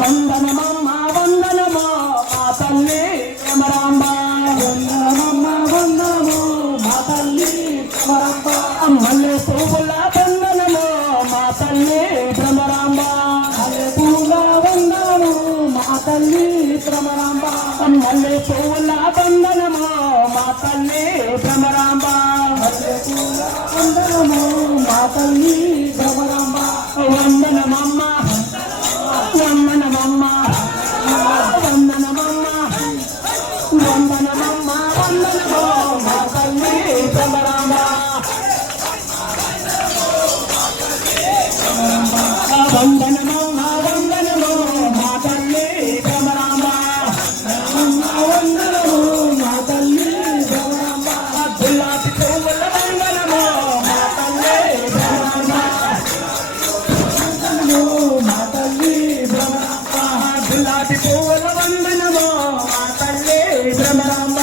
వందనమమ్మ వందనమో మా తల్లి భ్రమరాంబ వందనమమ్మ వందనము మా తల్లి భ్రమరాంబ మల్లె పువ్వుల వందనమో మా తల్లి భ్రమరాంబ పూల వందనము మా తల్లి భ్రమరాంబ మల్లె పువ్వుల వందనమో మా తల్లి భ్రమరాంబ పూల వందనము మా తల్లి వందనమమ్మ వందనమో మా తల్లి భ్రమరాంబ వందనము మా తల్లి భ్రమరాంబ గులాబీ పువ్వుల వందనమో మా తల్లి భ్రమరాంబ వందనము మా తల్లి భ్రమరాంబ గులాబీ పువ్వుల వందనమో మా తల్లి భ్రమరాంబ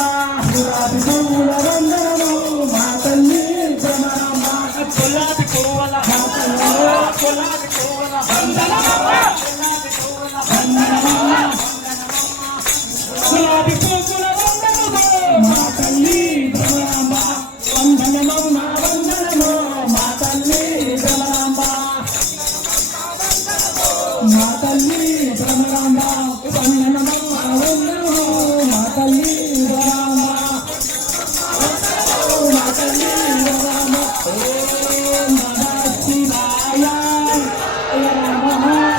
గులాబీ పువ్వుల వందనము మా తల్లి భ్రమరాంబ గులాబీ పువ్వుల గులాబీ పువ్వుల గులాబీ Mama,